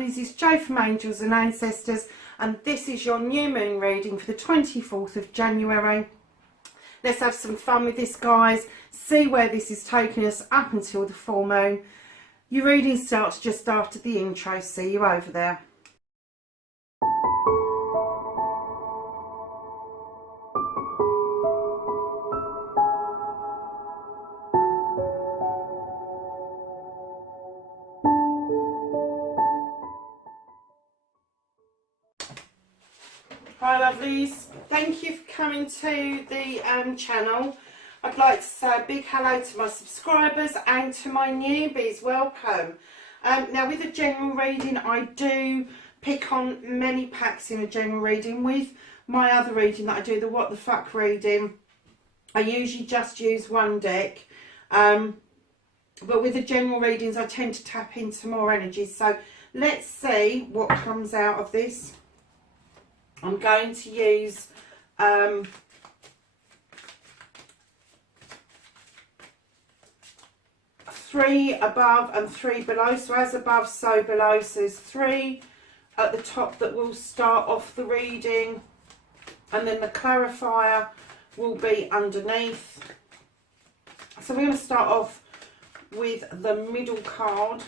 lovelies, it's Jo from Angels and Ancestors, and this is your new moon reading for the 24th of January. Let's have some fun with this, guys. See where this is taking us up until the full moon. Your reading starts just after the intro. See you over there. Hi lovelies, thank you for coming to the channel. I'd like to say a big hello to my subscribers and to my newbies. Welcome. Now with a general reading, I do pick on many packs in a general reading. With my other reading that I do, the What the Fuck reading, I usually just use one deck. But with the general readings, I tend to tap into more energy. So let's see what comes out of this. I'm going to use three above and three below. So as above, so below. So there's three at the top that will start off the reading, and then the clarifier will be underneath. So we're going to start off with the middle card.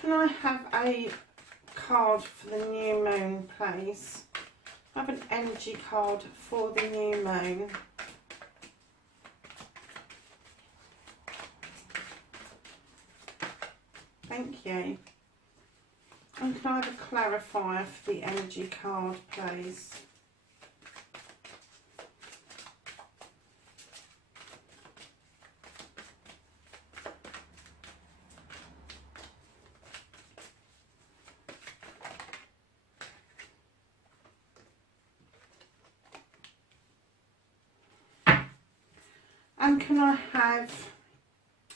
Can I have a card for the new moon, please? I have an energy card for the new moon. Thank you. And can I have a clarifier for the energy card, please? And can I have,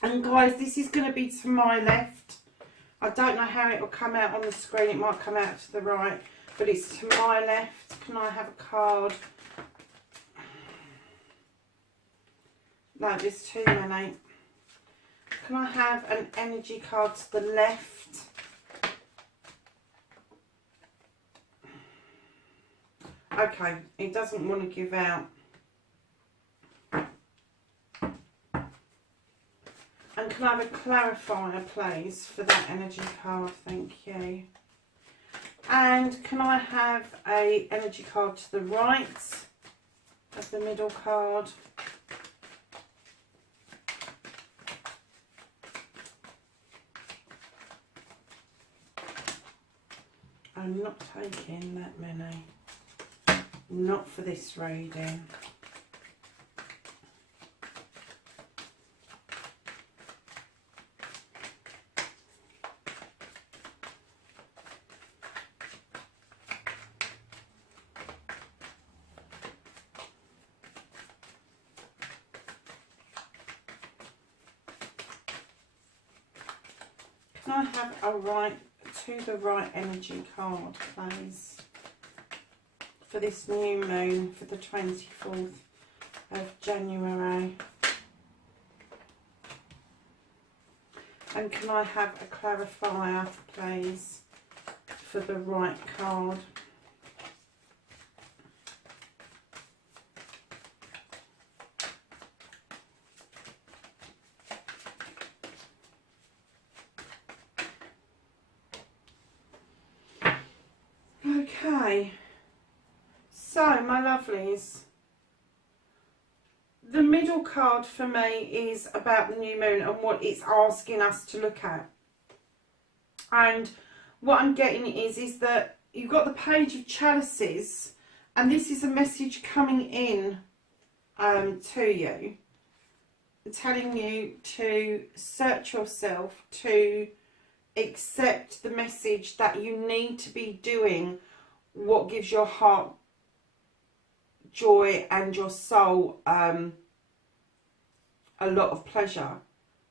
and guys, this is going to be to my left. I don't know how it will come out on the screen. It might come out to the right, but it's to my left. Can I have a card? No, there's too many. Can I have an energy card to the left? Okay, it doesn't want to give out. And can I have a clarifier, please, for that energy card? Thank you. And can I have a energy card to the right of the middle card? I'm not taking that many. Not for this reading. Can I have a right to the right energy card, please, for this new moon for the 24th of January? And can I have a clarifier, please, for the right card? Okay, so my lovelies, the middle card for me is about the new moon and what it's asking us to look at. And what I'm getting is that you've got the Page of Chalices, and this is a message coming in to you, telling you to search yourself, to accept the message that you need to be doing what gives your heart joy and your soul a lot of pleasure.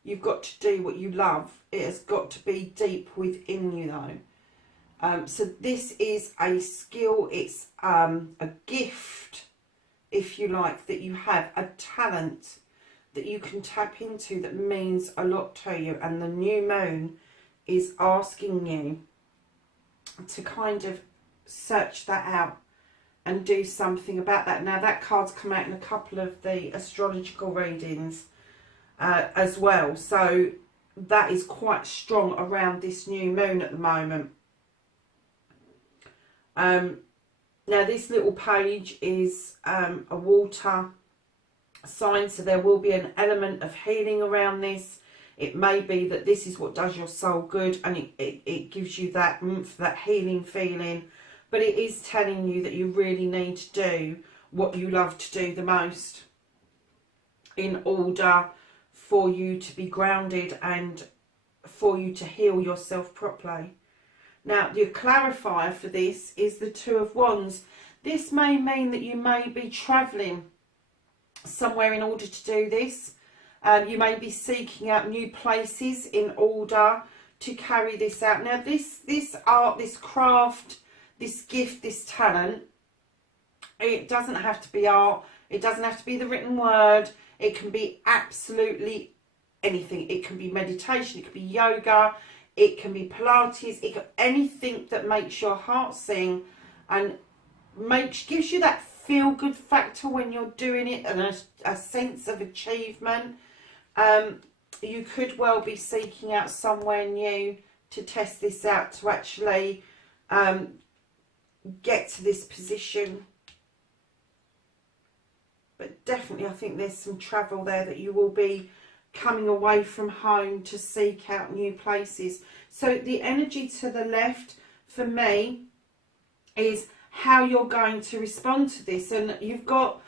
You've got to do what you love. It has got to be deep within you, though. So this is a skill, it's a gift, if you like, that you have a talent that you can tap into that means a lot to you, and the new moon is asking you to kind of search that out and do something about that. Now that card's come out in a couple of the astrological readings as well, so that is quite strong around this new moon at the moment. Now this little page is a water sign, so there will be an element of healing around this. It may be that this is what does your soul good, and it gives you that that healing feeling, but it is telling you that you really need to do what you love to do the most in order for you to be grounded and for you to heal yourself properly. Now, your clarifier for this is the Two of Wands. This may mean that you may be travelling somewhere in order to do this. You may be seeking out new places in order to carry this out. Now, this art, this craft, this gift, this talent, it doesn't have to be art. It doesn't have to be the written word. It can be absolutely anything. It can be meditation. It can be yoga. It can be Pilates. It can, anything that makes your heart sing and gives you that feel-good factor when you're doing it, and a sense of achievement. You could well be seeking out somewhere new to test this out, to actually get to this position. But definitely I think there's some travel there, that you will be coming away from home to seek out new places. So the energy to the left for me is how you're going to respond to this. And you've got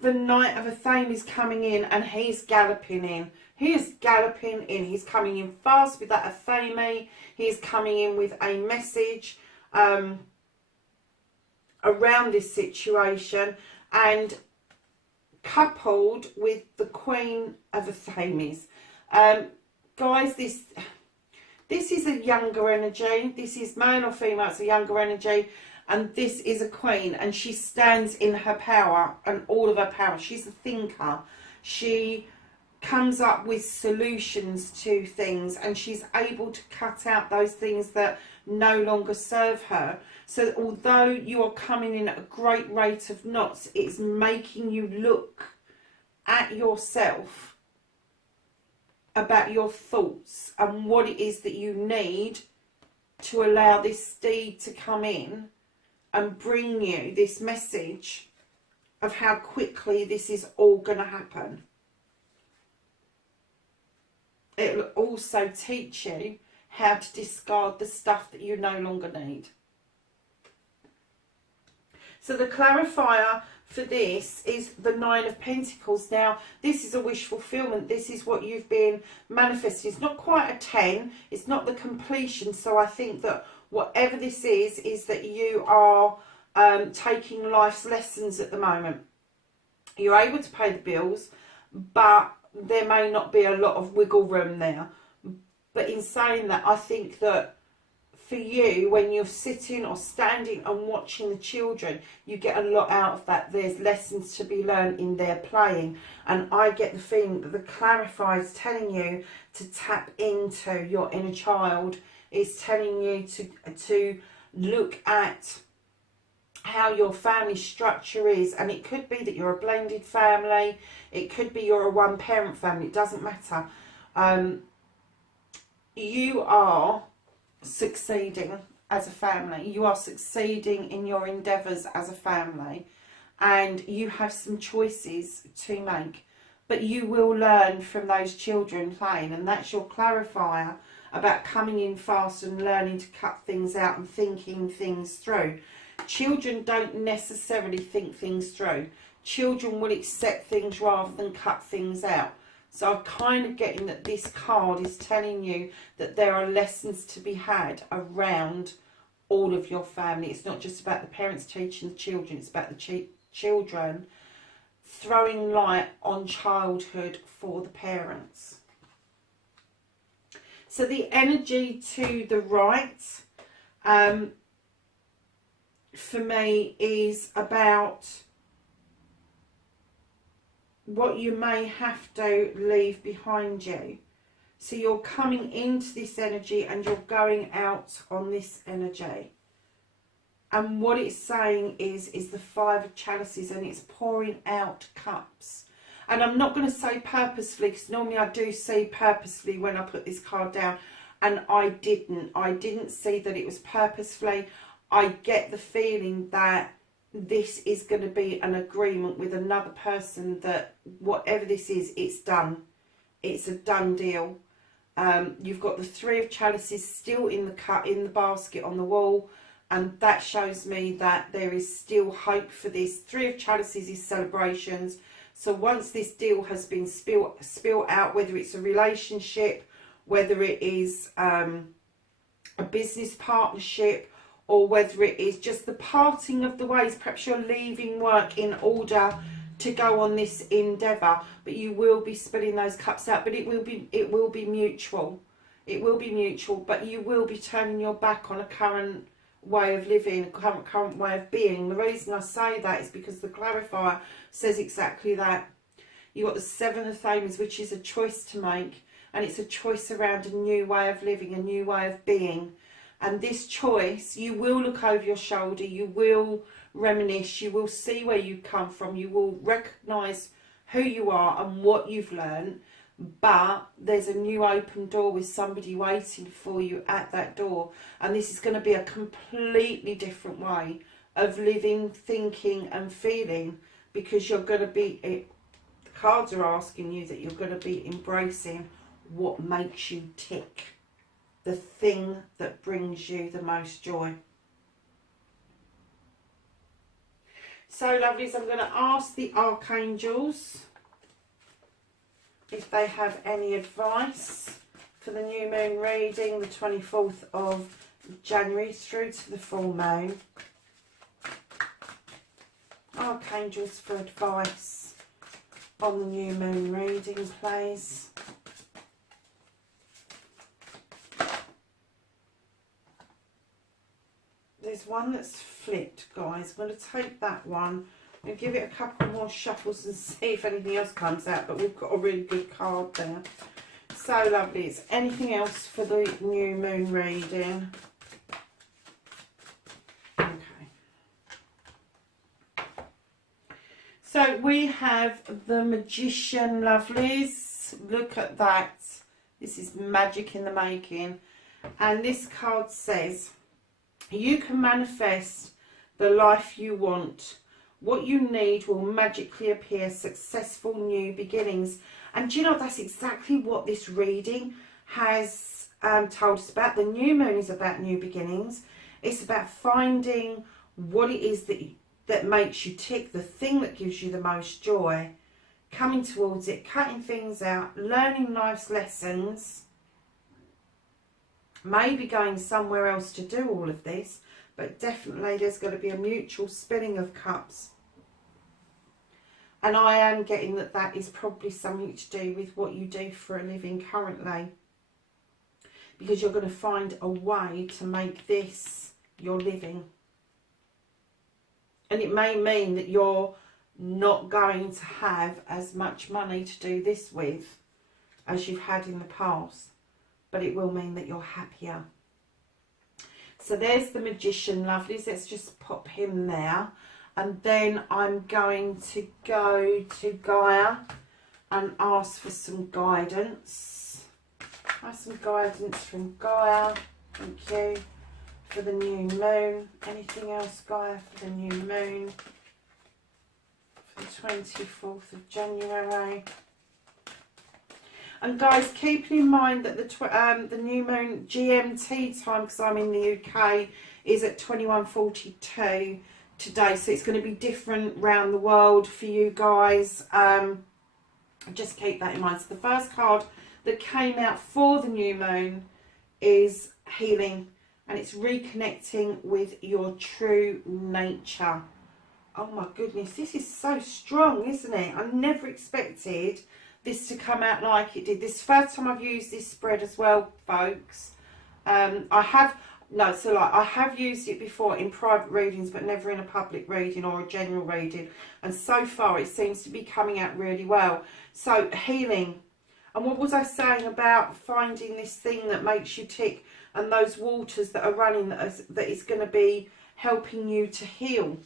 the Knight of Athame coming in, and he's galloping in. He is galloping in. He's coming in fast with that Athame. He's coming in with a message around this situation, and coupled with the Queen of Athames. Guys, this is a younger energy. This is male or female, it's a younger energy. And this is a queen, and she stands in her power and all of her power. She's a thinker. She comes up with solutions to things, and she's able to cut out those things that no longer serve her. So although you are coming in at a great rate of knots, it's making you look at yourself about your thoughts and what it is that you need to allow this steed to come in and bring you this message of how quickly this is all going to happen. It'll also teach you how to discard the stuff that you no longer need. So the clarifier for this is the Nine of Pentacles. Now, this is a wish fulfillment. This is what you've been manifesting. It's not quite a 10. It's not the completion. So I think that whatever this is that you are taking life's lessons at the moment. You're able to pay the bills, but there may not be a lot of wiggle room there. But in saying that, I think that for you, when you're sitting or standing and watching the children, you get a lot out of that. There's lessons to be learned in their playing. And I get the feeling that the clarifier is telling you to tap into your inner child. It's telling you to look at how your family structure is. And it could be that you're a blended family. It could be you're a one-parent family. It doesn't matter. You are succeeding as a family. You are succeeding in your endeavours as a family, and you have some choices to make, but you will learn from those children playing. And that's your clarifier about coming in fast and learning to cut things out and thinking things through. Children don't necessarily think things through. Children will accept things rather than cut things out. So I'm kind of getting that this card is telling you that there are lessons to be had around all of your family. It's not just about the parents teaching the children, it's about the children throwing light on childhood for the parents. So the energy to the right for me is about what you may have to leave behind you. So you're coming into this energy and you're going out on this energy. And what it's saying is the Five of Chalices, and it's pouring out cups. And I'm not going to say purposefully, because normally I do say purposefully when I put this card down. And I didn't see that it was purposefully. I get the feeling that this is going to be an agreement with another person, that whatever this is, it's done. It's a done deal. You've got the Three of Chalices still in the basket on the wall. And that shows me that there is still hope for this. Three of Chalices is celebrations. So once this deal has been spilled out, whether it's a relationship, whether it is a business partnership, or whether it is just the parting of the ways, perhaps you're leaving work in order to go on this endeavour, but you will be spilling those cups out. But it will be mutual. It will be mutual, but you will be turning your back on a current way of living, a current way of being. The reason I say that is because the clarifier says exactly that. You've got the Seven of Thames, which is a choice to make, and it's a choice around a new way of living, a new way of being. And this choice, you will look over your shoulder, you will reminisce, you will see where you come from, you will recognise who you are and what you've learned. But there's a new open door with somebody waiting for you at that door. And this is going to be a completely different way of living, thinking and feeling, because you're going to be, the cards are asking you that you're going to be embracing what makes you tick. The thing that brings you the most joy. So lovelies, I'm going to ask the archangels if they have any advice for the new moon reading, the 24th of January through to the full moon. Archangels for advice on the new moon reading, please. There's one that's flipped, guys. I'm going to take that one and give it a couple more shuffles and see if anything else comes out, but we've got a really good card there. So lovely. Is anything else for the new moon reading? Okay. So we have the Magician, lovelies. Look at that. This is magic in the making. And this card says, you can manifest the life you want. What you need will magically appear. Successful new beginnings. And do you know, that's exactly what this reading has told us about. The new moon is about new beginnings. It's about finding what it is that makes you tick, the thing that gives you the most joy, coming towards it, cutting things out, learning life's lessons, maybe going somewhere else to do all of this. But definitely there's going to be a mutual spinning of cups. And I am getting that that is probably something to do with what you do for a living currently. Because you're going to find a way to make this your living. And it may mean that you're not going to have as much money to do this with as you've had in the past. But it will mean that you're happier. So there's the Magician, lovelies. Let's just pop him there. And then I'm going to go to Gaia and ask for some guidance. Have some guidance from Gaia. Thank you. For the new moon. Anything else, Gaia, for the new moon? For the 24th of January. And guys, keeping in mind that the new moon GMT time, because I'm in the UK, is at 21:42 today. So it's going to be different around the world for you guys. Just keep that in mind. So the first card that came out for the new moon is healing. And it's reconnecting with your true nature. Oh my goodness, this is so strong, isn't it? I never expected this to come out like it did. This is the first time I've used this spread as well, folks. I have No, so like I have used it before in private readings, but never in a public reading or a general reading. And so far it seems to be coming out really well. So healing. And what was I saying about finding this thing that makes you tick, and those waters that are running that is going to be helping you to heal.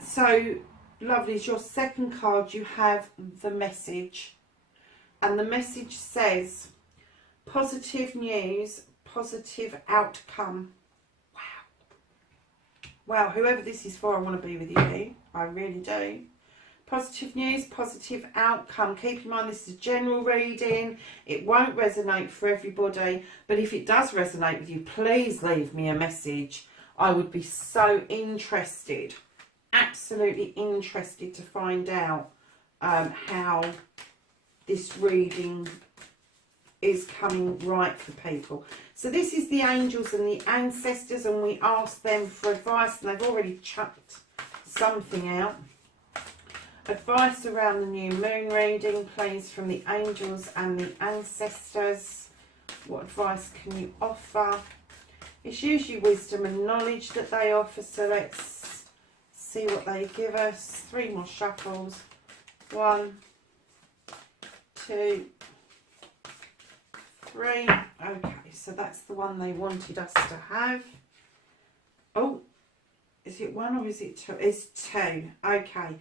So lovely, is your second card. You have the message, and the message says positive news, positive outcome. Wow, whoever this is for, I want to be with you. I really do. Positive news, positive outcome. Keep in mind this is a general reading. It won't resonate for everybody, but if it does resonate with you, please leave me a message. I would be so interested, absolutely interested to find out how this reading is coming right for people. So this is the angels and the ancestors, and we asked them for advice, and they've already chucked something out. Advice around the new moon reading, please, from the angels and the ancestors. What advice can you offer? It's usually wisdom and knowledge that they offer, so let's see what they give us. 3 more shuffles. 1, 2, 3. Okay, so that's the one they wanted us to have. Oh, is it 1 or is it 2? It's 2. Okay.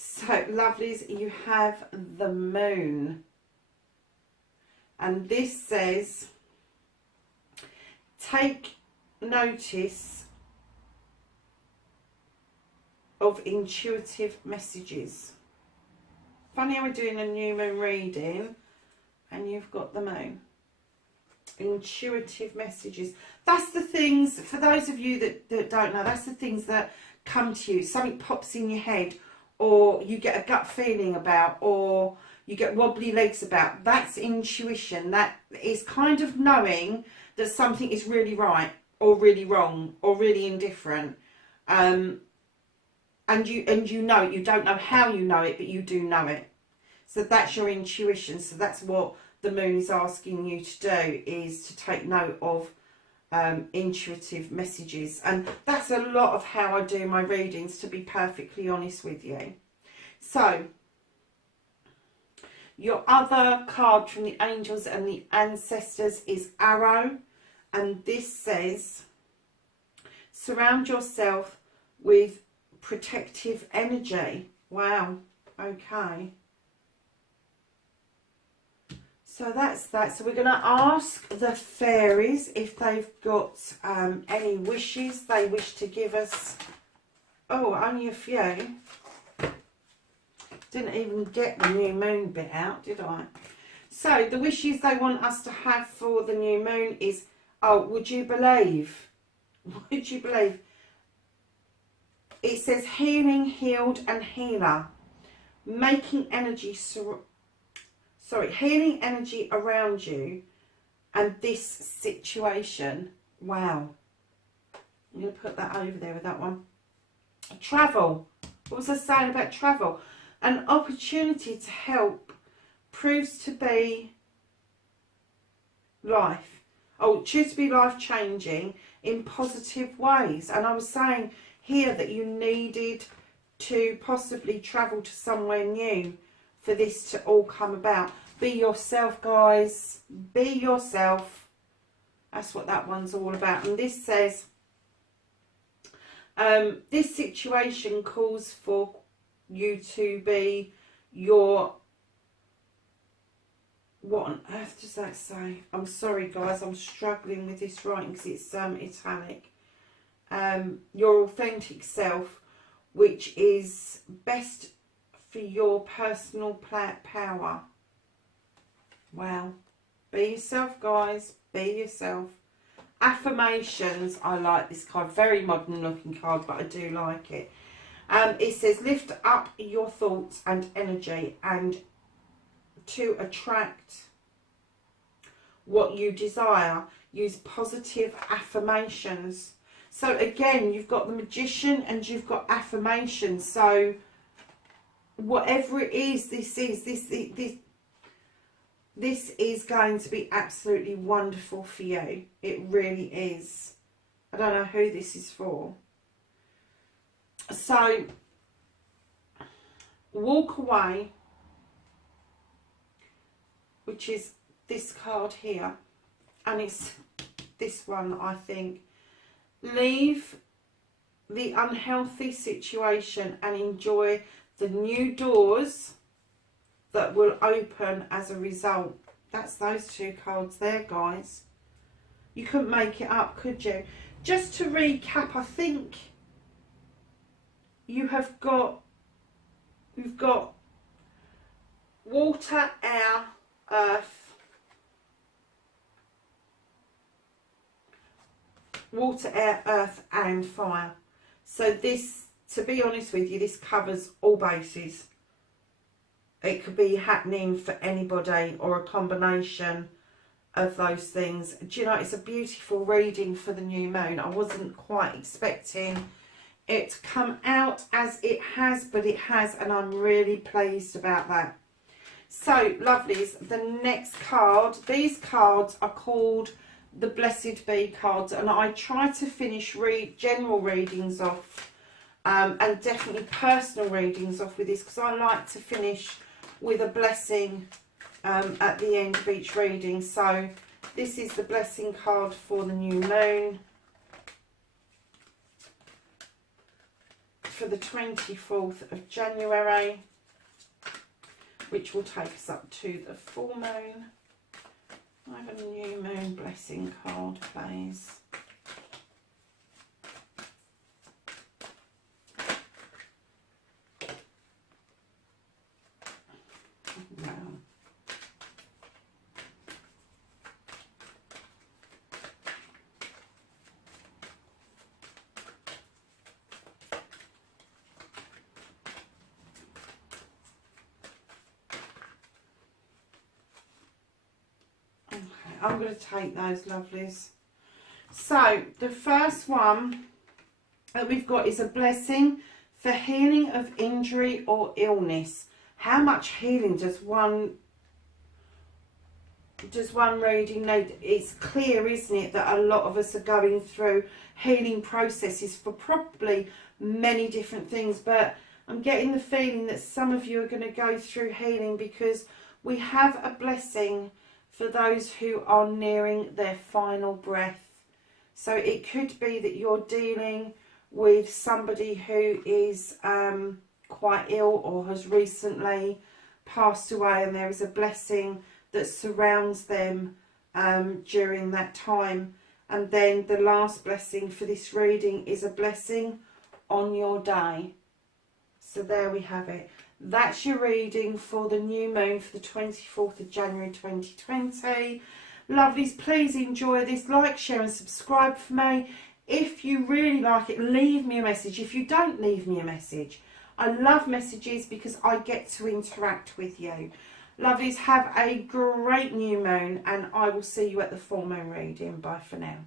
So, lovelies, you have the moon. And this says, take notice of intuitive messages. Funny how we're doing a new moon reading and you've got the moon. Intuitive messages. That's the things, for those of you that don't know, that's the things that come to you. Something pops in your head, or you get a gut feeling about, or you get wobbly legs about. That's intuition. That is kind of knowing that something is really right or really wrong or really indifferent. And you know it. You don't know how you know it, but you do know it. So that's your intuition. So that's what the moon is asking you to do, is to take note of intuitive messages. And that's a lot of how I do my readings, to be perfectly honest with you. So your other card from the angels and the ancestors is Arrow, and this says surround yourself with protective energy. Wow. Okay, so that's that. So we're going to ask the fairies if they've got any wishes they wish to give us. Oh, only a few. Didn't even get the new moon bit out, did I? So the wishes they want us to have for the new moon is, oh, would you believe? Would you believe? It says healing, healed and healer. Making energy, healing energy around you and this situation. Wow. I'm going to put that over there with that one. Travel. What was I saying about travel? An opportunity to help proves to be life. Oh, choose to be life-changing in positive ways. And I was saying here that you needed to possibly travel to somewhere new for this to all come about. Be yourself, guys. Be yourself. That's what that one's all about. And this says, this situation calls for you to be your... What on earth does that say? I'm sorry, guys. I'm struggling with this writing because it's italic. Your authentic self, which is best for your personal power. Wow. Be yourself, guys. Be yourself. Affirmations. I like this card. Very modern looking card, but I do like it. It says lift up your thoughts and energy and to attract what you desire. Use positive affirmations. So again, you've got the Magician and you've got affirmations. So whatever it is, this this is going to be absolutely wonderful for you. It really is. I don't know who this is for. So, walk away, which is this card here, and it's this one, I think. Leave the unhealthy situation and enjoy the new doors that will open as a result. That's those two cards there, guys. You couldn't make it up, could you? Just to recap, I think you've got water, air, earth, water, air, earth and fire. So this, to be honest with you, this covers all bases. It could be happening for anybody or a combination of those things. Do you know, it's a beautiful reading for the new moon. I wasn't quite expecting it to come out as it has, but it has, and I'm really pleased about that. So, lovelies, the next card, these cards are called the Blessed Bee cards, and I try to finish general readings off and definitely personal readings off with this, because I like to finish with a blessing at the end of each reading. So this is the blessing card for the new moon for the 24th of January, which will take us up to the full moon. I have a new moon blessing card, please. Wow. Okay, I'm going to take those, lovelies. So, the first one that we've got is a blessing for healing of injury or illness. How much healing does one reading need? It's clear, isn't it, that a lot of us are going through healing processes for probably many different things, but I'm getting the feeling that some of you are going to go through healing because we have a blessing for those who are nearing their final breath. So it could be that you're dealing with somebody who is quite ill or has recently passed away, and there is a blessing that surrounds them during that time. And then the last blessing for this reading is a blessing on your day. So there we have it. That's your reading for the new moon for the 24th of January 2020. Lovelies, please enjoy this. Like, share and subscribe for me. If you really like it, leave me a message. If you don't, leave me a message. I love messages because I get to interact with you. Lovelies, have a great new moon, and I will see you at the full moon reading. Bye for now.